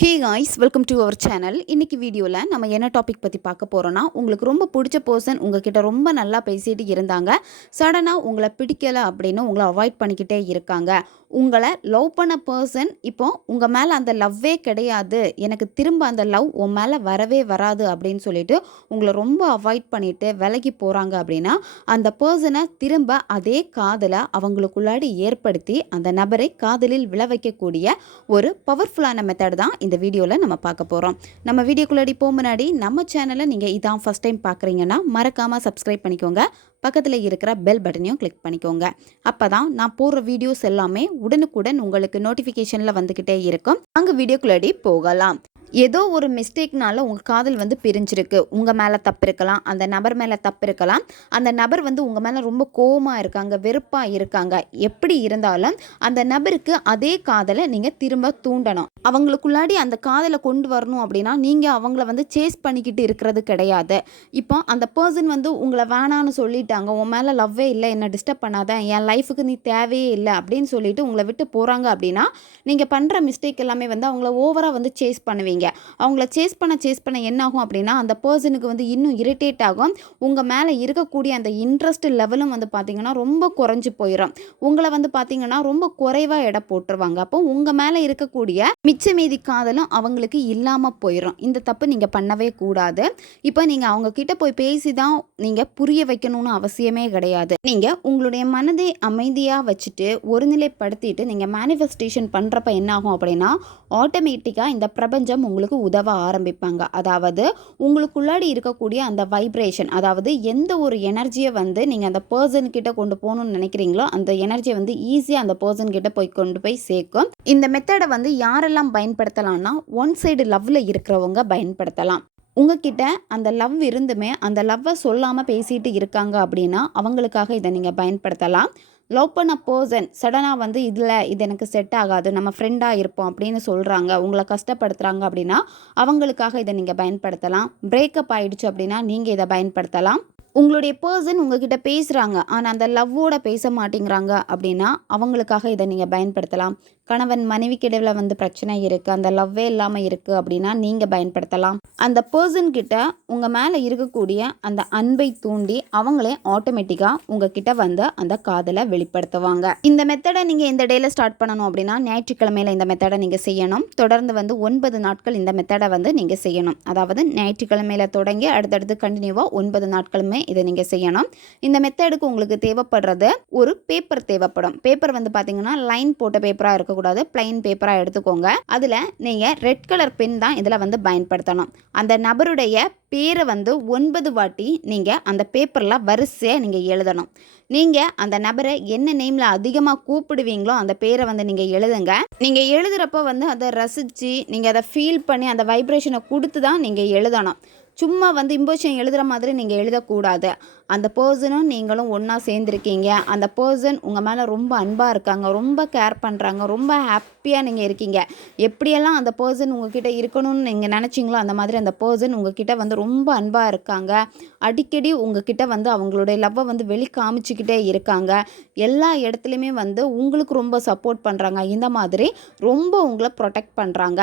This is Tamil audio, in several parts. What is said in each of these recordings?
Hey guys welcome to our channel இன்றைக்கி வீடியோவில் நம்ம என்ன டாபிக் பற்றி பார்க்க போகிறோன்னா உங்களுக்கு ரொம்ப பிடிச்ச பர்சன் உங்ககிட்ட ரொம்ப நல்லா பேசிகிட்டு இருந்தாங்க. சடனாக உங்களை பிடிக்கலை அப்படின்னு உங்களை அவாய்ட் பண்ணிக்கிட்டே இருக்காங்க. உங்களை லவ் பண்ண பர்சன் இப்போ உங்கள் மேலே அந்த லவ்வே கிடையாது. எனக்கு திரும்ப அந்த லவ் உன் மேலே வரவே வராது அப்படின்னு சொல்லிட்டு உங்களை ரொம்ப அவாய்ட் பண்ணிட்டு விலகி போகிறாங்க அப்படின்னா அந்த பர்சனை திரும்ப அதே காதலை அவங்களுக்குள்ளாடி ஏற்படுத்தி அந்த நபரை காதலில் விழ வைக்கக்கூடிய ஒரு பவர்ஃபுல்லான மெத்தட் தான் இந்த வீடியோவில் நம்ம பார்க்க போகிறோம் நம்ம வீடியோக்குள்ளாடி போக முன்னாடி நம்ம சேனலை நீங்கள் இதான் ஃபஸ்ட் டைம் பார்க்குறீங்கன்னா மறக்காமல் சப்ஸ்கிரைப் பண்ணிக்கோங்க. பக்கத்தில் இருக்கிற பெல் பட்டனையும் கிளிக் பண்ணிக்கோங்க. அப்போ தான் நான் போடுற வீடியோஸ் எல்லாமே உடனுக்குடன் உங்களுக்கு நோட்டிஃபிகேஷனில் வந்துக்கிட்டே இருக்கும். அங்கே வீடியோக்குள்ளாடி போகலாம். ஏதோ ஒரு மிஸ்டேக்னால உங்கள் காதல் வந்து பிரிஞ்சிருக்கு. உங்கள் மேலே தப்பு இருக்கலாம் அந்த நபர் மேலே தப்பு இருக்கலாம். அந்த நபர் வந்து உங்கள் மேலே ரொம்ப கோவமாக இருக்காங்க வெறுப்பாக இருக்காங்க. எப்படி இருந்தாலும் அந்த நபருக்கு அதே காதலை நீங்கள் திரும்ப தூண்டணும். அவங்களுக்குள்ளாடி அந்த காதலை கொண்டு வரணும் அப்படின்னா நீங்கள் அவங்கள வந்து சேஸ் பண்ணிக்கிட்டு இருக்கிறது கிடையாது. இப்போ அந்த பர்சன் வந்து உங்களை வேணான்னு பண்ணிட்டாங்க உன் மேலே லவ்வே இல்லை என்னை டிஸ்டர்ப் பண்ணாத என் லைஃபுக்கு நீ தேவையே இல்லை அப்படின்னு சொல்லிட்டு உங்களை விட்டு போகிறாங்க அப்படின்னா நீங்கள் பண்ணுற மிஸ்டேக் எல்லாமே வந்து அவங்கள ஓவராக வந்து சேஸ் பண்ணுவீங்க. அவங்கள சேஸ் பண்ண சேஸ் பண்ண என்ன ஆகும் அப்படின்னா அந்த பர்சனுக்கு வந்து இன்னும் இரிட்டேட் ஆகும். உங்கள் மேலே இருக்கக்கூடிய அந்த இன்ட்ரெஸ்ட் லெவலும் வந்து பார்த்திங்கன்னா ரொம்ப குறைஞ்சி போயிடும் உங்களை வந்து பார்த்திங்கன்னா ரொம்ப குறைவாக எடை போட்டுருவாங்க. அப்போ உங்கள் மேலே இருக்கக்கூடிய மிச்ச மீதி காதலும் அவங்களுக்கு இல்லாமல் போயிடும் இந்த தப்பு நீங்கள் பண்ணவே கூடாது. இப்போ நீங்கள் அவங்க கிட்ட போய் பேசி தான் நீங்கள் புரிய வைக்கணும்னு அவசியமே கிடையாது. நீங்கள் உங்களுடைய மனதை அமைதியாக வச்சுட்டு ஒருநிலைப்படுத்திட்டு நீங்கள் மேனிஃபெஸ்டேஷன் பண்ணுறப்ப என்ன ஆகும் அப்படின்னா ஆட்டோமேட்டிக்காக இந்த பிரபஞ்சம் உங்களுக்கு உதவ ஆரம்பிப்பாங்க. அதாவது உங்களுக்குள்ளாடி இருக்கக்கூடிய அந்த வைப்ரேஷன் அதாவது எந்த ஒரு எனர்ஜியை வந்து நீங்கள் அந்த பர்சன் கிட்ட கொண்டு போகணும்னு நினைக்கிறீங்களோ அந்த எனர்ஜியை வந்து ஈஸியாக அந்த பர்சன் கிட்ட போய் கொண்டு போய் சேர்க்கும். இந்த மெத்தடை வந்து யாரெல்லாம் பயன்படுத்தலாம்னா ஒன் சைடு லவ்வில் இருக்கிறவங்க பயன்படுத்தலாம். உங்ககிட்ட அந்த லவ் இருந்துமே அந்த லவ்வை சொல்லாமல் பேசிட்டு இருக்காங்க அப்படின்னா அவங்களுக்காக இதை நீங்கள் பயன்படுத்தலாம். லவ் பண்ண பர்சன் சடனாக வந்து இதில் இது எனக்கு செட் ஆகாது நம்ம ஃப்ரெண்டாக இருப்போம் அப்படின்னு சொல்கிறாங்க உங்களை கஷ்டப்படுத்துகிறாங்க அப்படின்னா அவங்களுக்காக இதை நீங்கள் பயன்படுத்தலாம். பிரேக்கப் ஆகிடுச்சு அப்படின்னா நீங்கள் இதை பயன்படுத்தலாம். உங்களுடைய பர்சன் உங்ககிட்ட பேசுகிறாங்க ஆனால் அந்த லவ்வோட பேச மாட்டேங்கிறாங்க அப்படின்னா அவங்களுக்காக இதை நீங்கள் பயன்படுத்தலாம். கணவன் மனைவிக்கிடையில் வந்து பிரச்சனை இருக்குது அந்த லவ்வே இல்லாமல் இருக்குது அப்படின்னா நீங்கள் பயன்படுத்தலாம். அந்த பர்சன் கிட்ட உங்கள் மேலே இருக்கக்கூடிய அந்த அன்பை தூண்டி அவங்களே ஆட்டோமேட்டிக்காக உங்ககிட்ட வந்து அந்த காதலை வெளிப்படுத்துவாங்க. இந்த மெத்தடை நீங்கள் எந்த டேல ஸ்டார்ட் பண்ணணும் அப்படின்னா ஞாயிற்றுக்கிழமையில் இந்த மெத்தடை நீங்கள் செய்யணும். தொடர்ந்து வந்து ஒன்பது நாட்கள் இந்த மெத்தடை வந்து நீங்கள் செய்யணும். அதாவது ஞாயிற்றுக்கிழமையில் தொடங்கி அடுத்தடுத்து கண்டினியூவாக ஒன்பது நாட்களுமே இதை நீங்கள் செய்யணும். இந்த மெத்தடுக்கு உங்களுக்கு தேவைப்படுறது ஒரு பேப்பர் தேவைப்படும். பேப்பர் வந்து பார்த்தீங்கன்னா லைன் போட்ட பேப்பராக இருக்கும் இருக்கக்கூடாது பிளைன் பேப்பராக எடுத்துக்கோங்க. அதில் நீங்கள் ரெட் கலர் பென் தான் இதில் வந்து பயன்படுத்தணும். அந்த நபருடைய பேரை வந்து ஒன்பது வாட்டி நீங்கள் அந்த பேப்பரில் வரிசையாக நீங்கள் எழுதணும். நீங்கள் அந்த நபரை என்ன நேமில் அதிகமாக கூப்பிடுவீங்களோ அந்த பேரை வந்து நீங்கள் எழுதுங்க. நீங்கள் எழுதுகிறப்போ வந்து அதை ரசித்து நீங்கள் அதை ஃபீல் பண்ணி அந்த வைப்ரேஷனை கொடுத்து தான் நீங்கள் எழுதணும். சும்மா வந்து இம்போஷன் எழுதுகிற மாதிரி நீங்கள் எழுதக்கூடாது. அந்த பர்சனும் நீங்களும் ஒன்றா சேர்ந்துருக்கீங்க. அந்த பர்சன் உங்கள் மேலே ரொம்ப அன்பாக இருக்காங்க. ரொம்ப கேர் பண்ணுறாங்க ரொம்ப ஹாப்பியாக நீங்கள் இருக்கீங்க. எப்படியெல்லாம் அந்த பர்சன் உங்ககிட்ட இருக்கணும்னு நீங்கள் நினச்சிங்களோ அந்த மாதிரி அந்த பர்சன் உங்ககிட்ட வந்து ரொம்ப அன்பாக இருக்காங்க. அடிக்கடி உங்ககிட்ட வந்து அவங்களுடைய லவ்வை வந்து வெளி காமிச்சிக்கிட்டே இருக்காங்க. எல்லா இடத்துலையுமே வந்து உங்களுக்கு ரொம்ப சப்போர்ட் பண்ணுறாங்க இந்த மாதிரி ரொம்ப உங்களை ப்ரொடெக்ட் பண்ணுறாங்க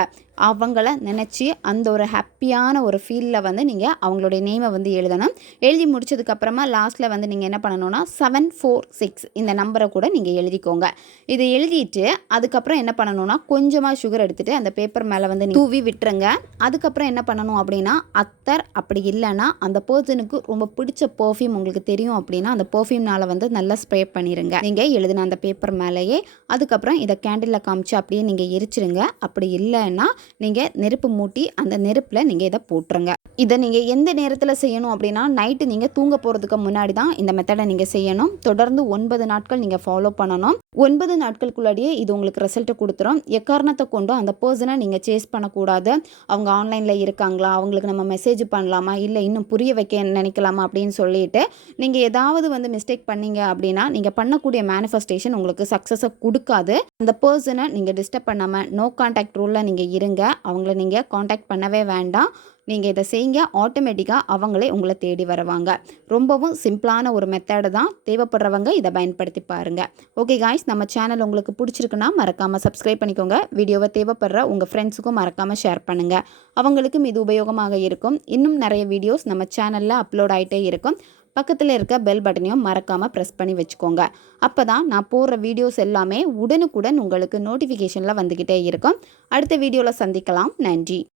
அவங்கள நினச்சி அந்த ஒரு ஹாப்பியான ஒரு ஃபீலில் வந்து நீங்கள் அவங்களுடைய நேமை வந்து எழுதணும். எழுதி முடிச்சதுக்கப்புறம் லாஸ்ட்டில் வந்து நீங்கள் என்ன பண்ணணும்னா செவன் ஃபோர் சிக்ஸ் இந்த நம்பரை கூட நீங்கள் எழுதிக்கோங்க. இதை எழுதிட்டு அதுக்கப்புறம் என்ன பண்ணணும்னா கொஞ்சமாக சுகர் எடுத்துகிட்டு அந்த பேப்பர் மேலே வந்து தூவி விட்டுருங்க. அதுக்கப்புறம் என்ன பண்ணணும் அப்படின்னா அத்தர் அப்படி இல்லைன்னா அந்த பர்சனுக்கு ரொம்ப பிடிச்ச பர்ஃப்யூம் உங்களுக்கு தெரியும் அப்படின்னா அந்த பர்ஃப்யூம்னால் வந்து நல்லா ஸ்ப்ரே பண்ணிடுங்க நீங்கள் எழுதின அந்த பேப்பர் மேலேயே அதுக்கப்புறம் இதை கேண்டிலில் காமிச்சு அப்படியே நீங்கள் எரிச்சிருங்க. அப்படி இல்லைன்னா நீங்கள் நெருப்பு மூட்டி அந்த நெருப்பில் நீங்கள் இதை போட்டுருங்க. இதை நீங்கள் எந்த நேரத்தில் செய்யணும் அப்படின்னா நைட்டு நீங்கள் தூங்க போகிறதுக்கு முன்னாடி தான் இந்த மெத்தடை நீங்கள் செய்யணும். தொடர்ந்து ஒன்பது நாட்கள் நீங்கள் ஃபாலோ பண்ணணும். ஒன்பது நாட்களுக்குள்ளாடியே இது உங்களுக்கு ரிசல்ட்டை கொடுத்துரும். எக்காரணத்தை கொண்டும் அந்த பர்சனை நீங்கள் சேஸ் பண்ணக்கூடாது. அவங்க ஆன்லைனில் இருக்காங்களா? அவங்களுக்கு நம்ம மெசேஜ் பண்ணலாமா? இல்லை இன்னும் புரிய வைக்க நினைக்கலாமா? அப்படின்னு சொல்லிட்டு நீங்கள் ஏதாவது வந்து மிஸ்டேக் பண்ணீங்க அப்படின்னா நீங்கள் பண்ணக்கூடிய மேனிஃபெஸ்டேஷன் உங்களுக்கு சக்ஸஸை கொடுக்காது. அந்த பர்சனை நீங்கள் டிஸ்டர்ப் பண்ணாமல் நோ கான்டாக்ட் ரூலில் நீங்கள் இருங்க. அவங்கள நீங்கள் காண்டாக்ட் பண்ணவே வேண்டாம். நீங்கள் இதை செய்யுங்க ஆட்டோமேட்டிக்காக அவங்களே உங்களை தேடி வருவாங்க. ரொம்பவும் சிம்பிளான ஒரு மெத்தடு தான் தேவைப்படுறவங்க இதை பயன்படுத்தி பாருங்கள் ஓகே காய்ஸ் நம்ம சேனல் உங்களுக்கு பிடிச்சிருக்குன்னா மறக்காமல் சப்ஸ்கிரைப் பண்ணிக்கோங்க. வீடியோவை தேவைப்படுற உங்கள் ஃப்ரெண்ட்ஸுக்கும் மறக்காமல் ஷேர் பண்ணுங்கள் அவங்களுக்கும் இது உபயோகமாக இருக்கும். இன்னும் நிறைய வீடியோஸ் நம்ம சேனலில் அப்லோட் ஆகிட்டே இருக்கும். பக்கத்தில் இருக்க பெல் பட்டனையும் மறக்காமல் ப்ரெஸ் பண்ணி வச்சுக்கோங்க. அப்போ தான் நான் போடுற வீடியோஸ் எல்லாமே உடனுக்குடன் உங்களுக்கு நோட்டிஃபிகேஷனில் வந்துக்கிட்டே இருக்கும். அடுத்த வீடியோவில் சந்திக்கலாம். நன்றி.